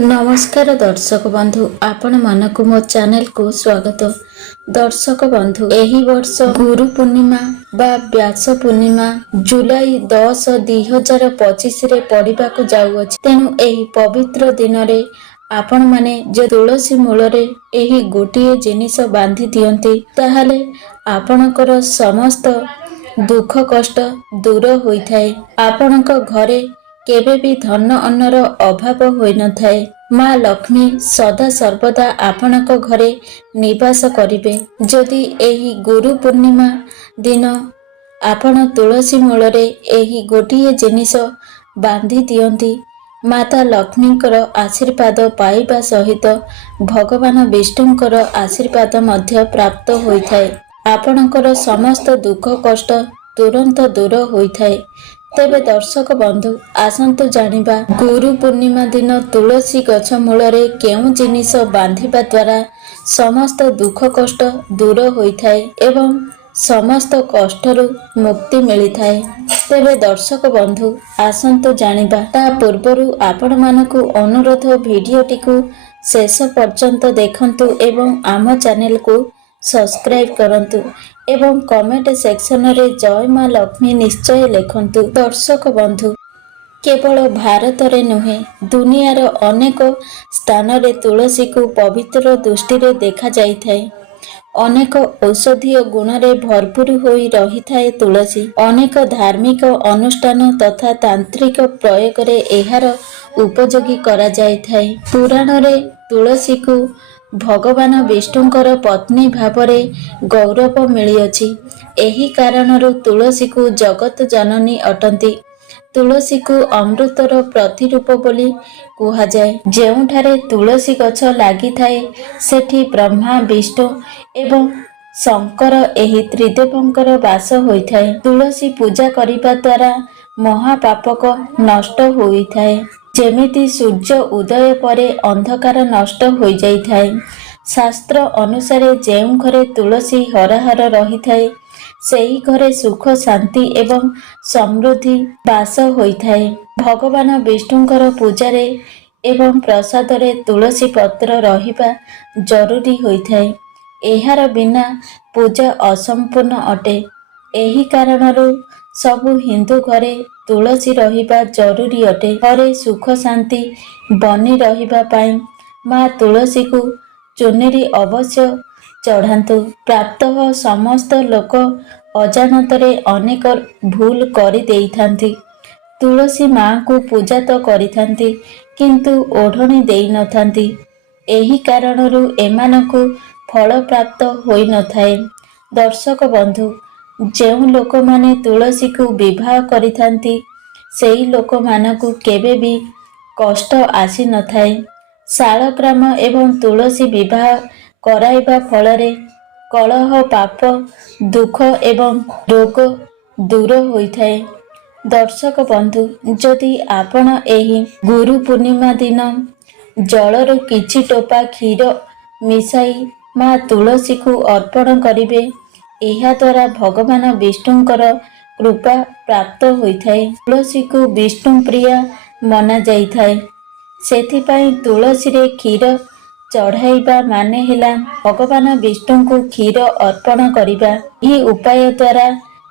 नमस्कार दर्शक बंधु आपण मानक मो चैनल को स्वागत। दर्शक बंधु एही वर्ष गुरु पूर्णिमा बा व्यास पूर्णिमा जुलाई 10, 2025 रे पड़िबा को जाउअछि। तेनु एही पवित्र दिन रे आपण माने जे तुलसी मूल रे एही गोटिए जिनिस बांधी दियंती ताहाले आपणकर समस्त दुख कष्ट दूर होइथाय। आपणक घरे केबे भी धन अन्नर अभाव होई न थाए। माँ लक्ष्मी सदा सर्वदा आपणक घरे निवास करिबे। जदि एही गुरु पूर्णिमा दिन आपण तुलसी मूल रे एही गोटिए जिनिस बांधी दियंती माता लक्ष्मीकर आशीर्वाद पाइबा सहित भगवान विष्णुकर आशीर्वाद मध्य प्राप्त होइथाय। आपणकर समस्त दुख कष्ट तुरंत दूर होइथाय। तेबे दर्शक बंधु आसंतु जानिबा गुरु पूर्णिमा दिन तुलसी गछ मूल रे केउ जिनिस बांधिबा द्वारा समस्त दुख कष्ट दूर होइथाय एवं समस्त कष्टरू मुक्ति मिलिथाय। तेबे दर्शक बंधु आसंतु जानिबा ता पूर्वरु आपण मानकु अनुरोध भिडियोटी को शेष पर्यंत देखंतु एवं आम चैनल को सब्सक्राइब करंतु एवं कमेंट सेक्शन रे जय माँ लक्ष्मी निश्चय लिखंतु। दर्शक बंधु केवल भारत रे नुहे दुनियार अनेक स्थान रे तुलसी को पवित्र दृष्टि रे देखा जाई थाए। अनेक औषधीय गुण रे भरपूर होई रही थाए तुलसी। अनेक धार्मिक अनुष्ठान तथा तांत्रिक प्रयोग रे एहार उपयोगी करा जाई थाए। पुराण रे तुलसी को भगवान विष्णुଙ୍କର पत्नी भावरे गौरव मिलिଅछि। एही कारणରୁ तुलसी को जगत जननी अटंती। तुलसी को अमृतर प्रतिरूप बोली कुहाଯାଏ। ଯେଉଁଠାରେ तुलसी गछ लागि थाए सेठी ब्रह्मा विष्णु एवं शंकर एही त्रिदेवଙ୍କର बास ହୋଇଥାଏ। तुलसी पूजा କରିବା द्वारा महापापक नष्ट ହୋଇଥାଏ। जेमिति सूर्य उदय परे अंधकार नष्ट हो जाइथाए। शास्त्र अनुसार जेउ घरे तुलसी हराहर रही थाए सेही घरे सुख शांति एवं समृद्धि बास होइथाए। भगवान विष्णुଙ୍କର पूजारे एवं प्रसाद रे तुलसी पत्र रहिबा जरूरी होइथाए। एहार बिना पूजा असंपूर्ण अटे। एही कारणरू सबु हिंदू घरे तुलसी रहिबा जरूरी अटे। घरे सुख शांति बनी रहिबा पाई माँ तुलसी को चुनरी अवश्य चढ़ातु। प्रातः समस्त लोक अजानतरे अनेक भूल करि देइथांती। तुलसी माँ को पूजा तो करिथांती किंतु ओढ़णी देई नथांती। एही कारणरू एमानकु फल प्राप्त होई नथाए। दर्शक बंधु जेउ लोक माने तुलसी को विवाह करिथांती सेही लोक मानकु केबे भी कष्ट आसी नथाए। शालग्राम एवं तुलसी विवाह कराइबा फलरे कलह पाप दुख एवं रोग दूर होइथाए। दर्शक बंधु जदि आपण एही गुरु पूर्णिमा दिन जलरू किछि टोपा क्षीर मिसाई माँ तुलसी को अर्पण करिवे एहा द्वारा भगवान विष्णुଙ୍କର कृपा प्राप्त होइथाए। तुलसी को विष्णु प्रिया मना जाइथाए। सेथिपाई तुलसी रे क्षीर चढ़ाइबा माने हेला भगवान विष्णु को क्षीर अर्पण करिबा। एही उपाय द्वारा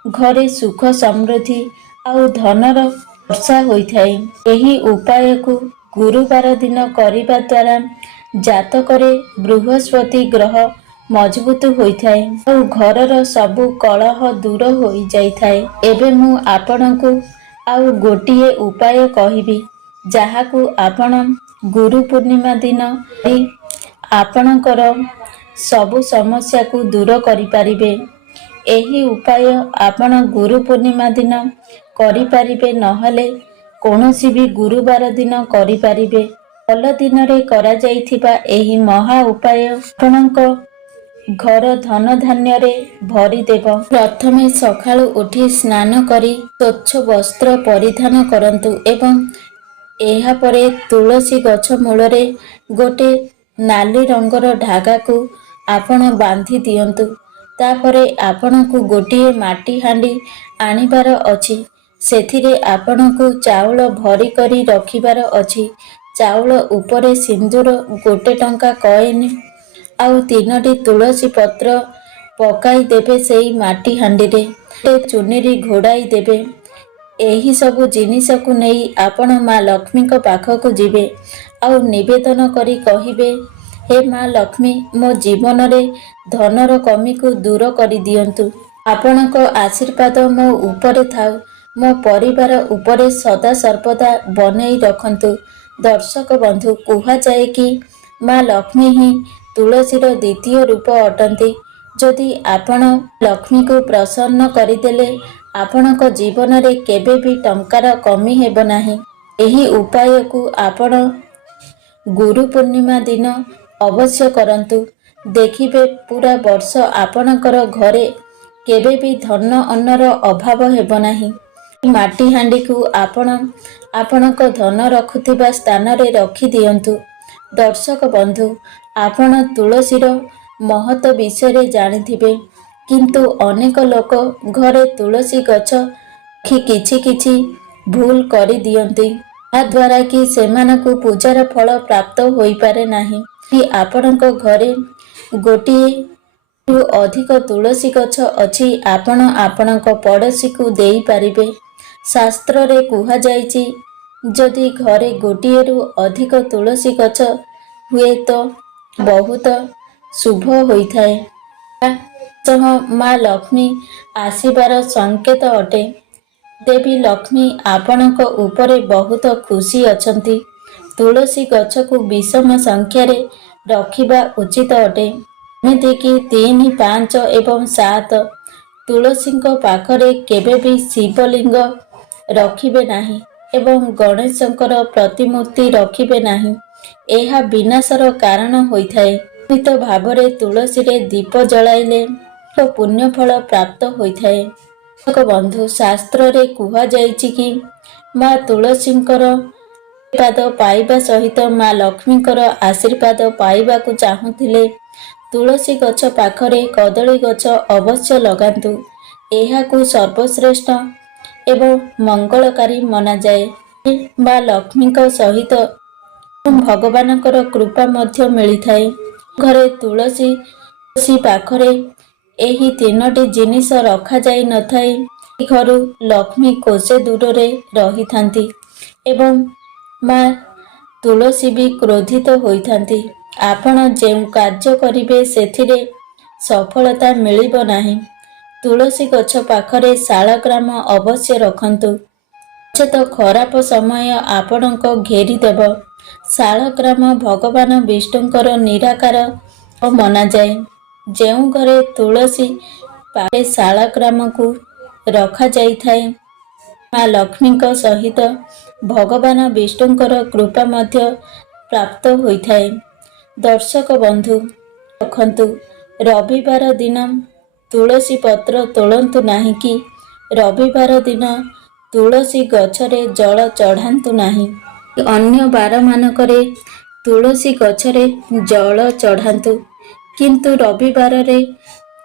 घरे सुख समृद्धि आउ धनर वर्षा होइथाए। एही उपाय को गुरुवार दिन करिबा द्वारा जातकरे बृहस्पति ग्रह मजबूत होइथाए और घरर सबु कलह दूर होई जाइथाए। एबे मु आपनकु आउ गोटिए उपाय कहिबी जाहाकु आपण गुरु पूर्णिमा दिन आपणकर सबु समस्या को दूर करि पारिबे। एही उपाय आपण गुरु पूर्णिमा दिन करि पारिबे नहले कोनोसी भी गुरुवार दिन करि पारिबे। भल दिन रे करा जाइथिबा एही महा उपाय आपणक घर धन धान्य रे भरी देव। प्रथमे सकाळु उठी स्नान करी स्वच्छ वस्त्र परिधान करंतु एवं एहा परे तुलसी गछ मूल रे गोटे नाली रंगर धागा को आपण बांधी दियंतु। तापरे आपणकु गोटिए माटी हांडी आनिबार अछि। सेथिरे आपणकु चाउल भरी करी रखिबार अछि। ଚାଉଳ ଉପରେ ସିନ୍ଦୁର 1 ଟଙ୍କା କଏନ୍ ଆଉ 3ଟି ତୁଳସୀ ପତ୍ର ପକାଇ ଦେବେ ସେଇ ମାଟି ହାଣ୍ଡିରେ। ଚୁନିରି ଘୋଡ଼ାଇ ଦେବେ। ଏହି ସବୁ ଜିନିଷକୁ ନେଇ ଆପଣ ମା ଲକ୍ଷ୍ମୀଙ୍କ ପାଖକୁ ଯିବେ ଆଉ ନିବେଦନ କରି କହିବେ, ହେ ମା ଲକ୍ଷ୍ମୀ, ମୋ ଜୀବନରେ ଧନର କମିକୁ ଦୂର କରିଦିଅନ୍ତୁ। ଆପଣଙ୍କ ଆଶୀର୍ବାଦ ମୋ ଉପରେ ଥାଉ। ମୋ ପରିବାର ଉପରେ ସଦା ସର୍ବଦା ବନେଇ ରଖନ୍ତୁ। ଦର୍ଶକ ବନ୍ଧୁ, କୁହାଯାଏ କି ମା ଲକ୍ଷ୍ମୀ ହିଁ ତୁଳସୀର ଦ୍ୱିତୀୟ ରୂପ ଅଟନ୍ତି। ଯଦି ଆପଣ ଲକ୍ଷ୍ମୀକୁ ପ୍ରସନ୍ନ କରିଦେଲେ ଆପଣଙ୍କ ଜୀବନରେ କେବେ ବି ଟଙ୍କାର କମି ହେବ ନାହିଁ। ଏହି ଉପାୟକୁ ଆପଣ ଗୁରୁ ପୂର୍ଣ୍ଣିମା ଦିନ ଅବଶ୍ୟ କରନ୍ତୁ। ଦେଖିବେ ପୁରା ବର୍ଷ ଆପଣଙ୍କର ଘରେ କେବେ ବି ଧନ ଅନ୍ନର ଅଭାବ ହେବ ନାହିଁ। ମାଟି ହାଣ୍ଡିକୁ ଆପଣ ଆପଣଙ୍କ ଧନ ରଖୁଥିବା ସ୍ଥାନରେ ରଖିଦିଅନ୍ତୁ। ଦର୍ଶକ ବନ୍ଧୁ, ଆପଣ ତୁଳସୀର ମହତ୍ଵ ବିଷୟରେ ଜାଣିଥିବେ, କିନ୍ତୁ ଅନେକ ଲୋକ ଘରେ ତୁଳସୀ ଗଛ ରଖି କିଛି ଭୁଲ କରିଦିଅନ୍ତି, ଯାହାଦ୍ୱାରା କି ସେମାନଙ୍କୁ ପୂଜାର ଫଳ ପ୍ରାପ୍ତ ହୋଇପାରେ ନାହିଁ। ଯଦି ଆପଣଙ୍କ ଘରେ ଗୋଟିଏରୁ ଅଧିକ ତୁଳସୀ ଗଛ ଅଛି, ଆପଣ ଆପଣଙ୍କ ପଡ଼ୋଶୀକୁ ଦେଇପାରିବେ। ଶାସ୍ତ୍ରରେ କୁହାଯାଇଛି, ଯଦି ଘରେ ଗୋଟିଏରୁ ଅଧିକ ତୁଳସୀ ଗଛ ହୁଏ ତ ବହୁତ ଶୁଭ ହୋଇଥାଏ। ସହ ମା ଲକ୍ଷ୍ମୀ ଆସିବାର ସଂକେତ ଅଟେ। ଦେବୀ ଲକ୍ଷ୍ମୀ ଆପଣଙ୍କ ଉପରେ ବହୁତ ଖୁସି ଅଛନ୍ତି। ତୁଳସୀ ଗଛକୁ ବିଷମ ସଂଖ୍ୟାରେ ରଖିବା ଉଚିତ ଅଟେ, ଯେମିତିକି 3, 5 ଏବଂ 7। ତୁଳସୀଙ୍କ ପାଖରେ କେବେ ବି ଶିବଲିଙ୍ଗ ରଖିବେ ନାହିଁ ଏବଂ ଗଣେଶଙ୍କର ପ୍ରତିମୂର୍ତ୍ତି ରଖିବେ ନାହିଁ। ଏହା ବିନାଶର କାରଣ ହୋଇଥାଏ। ନିୟମିତ ଭାବରେ ତୁଳସୀରେ ଦୀପ ଜଳାଇଲେ ପୁଣ୍ୟ ଫଳ ପ୍ରାପ୍ତ ହୋଇଥାଏ। ଦର୍ଶକ ବନ୍ଧୁ, ଶାସ୍ତ୍ରରେ କୁହାଯାଇଛି କି ମା ତୁଳସୀଙ୍କର ଆଶୀର୍ବାଦ ପାଇବା ସହିତ ମା ଲକ୍ଷ୍ମୀଙ୍କର ଆଶୀର୍ବାଦ ପାଇବାକୁ ଚାହୁଁଥିଲେ ତୁଳସୀ ଗଛ ପାଖରେ କଦଳୀ ଗଛ ଅବଶ୍ୟ ଲଗାନ୍ତୁ। ଏହାକୁ ସର୍ବଶ୍ରେଷ୍ଠ ଏବଂ ମଙ୍ଗଳକାରୀ ମନାଯାଏ। ମା ଲକ୍ଷ୍ମୀଙ୍କ ସହିତ ଭଗବାନଙ୍କର କୃପା ମଧ୍ୟ ମିଳିଥାଏ। ଘରେ ତୁଳସୀ ପାଖରେ ଏହି 3ଟି ଜିନିଷ ରଖାଯାଇ ନଥାଏ, ଘରୁ ଲକ୍ଷ୍ମୀ କୋଷେ ଦୂରରେ ରହିଥାନ୍ତି ଏବଂ ମା ତୁଳସୀ ବି କ୍ରୋଧିତ ହୋଇଥାନ୍ତି। ଆପଣ ଯେଉଁ କାର୍ଯ୍ୟ କରିବେ ସେଥିରେ ସଫଳତା ମିଳିବ ନାହିଁ। ତୁଳସୀ ଗଛ ପାଖରେ ଶାଳଗ୍ରାମ ଅବଶ୍ୟ ରଖନ୍ତୁ, ନଚେତ ଖରାପ ସମୟ ଆପଣଙ୍କ ଘେରିଦେବ। ଶାଳଗ୍ରାମ ଭଗବାନ ବିଷ୍ଣୁଙ୍କର ନିରାକାର ମନାଯାଏ। ଯେଉଁ ଘରେ ତୁଳସୀ ପାଖରେ ଶାଳଗ୍ରାମକୁ ରଖାଯାଇଥାଏ, ମା ଲକ୍ଷ୍ମୀଙ୍କ ସହିତ ଭଗବାନ ବିଷ୍ଣୁଙ୍କର କୃପା ମଧ୍ୟ ପ୍ରାପ୍ତ ହୋଇଥାଏ। ଦର୍ଶକ ବନ୍ଧୁ, ରଖନ୍ତୁ। ରବିବାର ଦିନ ତୁଳସୀ ପତ୍ର ତୋଳନ୍ତୁ ନାହିଁ କି ରବିବାର ଦିନ ତୁଳସୀ ଗଛରେ ଜଳ ଚଢ଼ାନ୍ତୁ ନାହିଁ। ଅନ୍ୟ ବାରମାନଙ୍କରେ ତୁଳସୀ ଗଛରେ ଜଳ ଚଢ଼ାନ୍ତୁ, କିନ୍ତୁ ରବିବାରରେ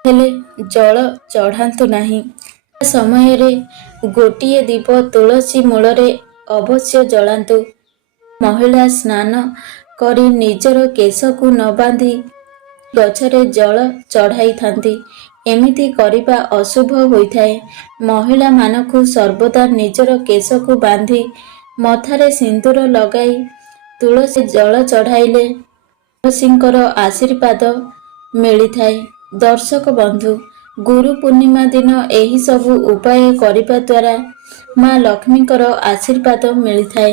ହେଲେ ଜଳ ଚଢ଼ାନ୍ତୁ ନାହିଁ। ସମୟରେ ଗୋଟିଏ ଦୀପ ତୁଳସୀ ମୂଳରେ ଅବଶ୍ୟ ଜଳାନ୍ତୁ। ମହିଳା ସ୍ନାନ କରି ନିଜର କେଶକୁ ନ ବାନ୍ଧି ଗଛରେ ଜଳ ଚଢ଼ାଇଥାନ୍ତି। ଏମିତି କରିବା ଅଶୁଭ ହୋଇଥାଏ। ମହିଳାମାନଙ୍କୁ ସର୍ବଦା ନିଜର କେଶକୁ ବାନ୍ଧି ମଥାରେ ସିନ୍ଦୁର ଲଗାଇ ତୁଳସୀ ଜଳ ଚଢ଼ାଇଲେ ତୁଳସୀଙ୍କର ଆଶୀର୍ବାଦ ମିଳିଥାଏ। ଦର୍ଶକ ବନ୍ଧୁ, ଗୁରୁ ପୂର୍ଣ୍ଣିମା ଦିନ ଏହି ସବୁ ଉପାୟ କରିବା ଦ୍ୱାରା ମା ଲକ୍ଷ୍ମୀଙ୍କର ଆଶୀର୍ବାଦ ମିଳିଥାଏ।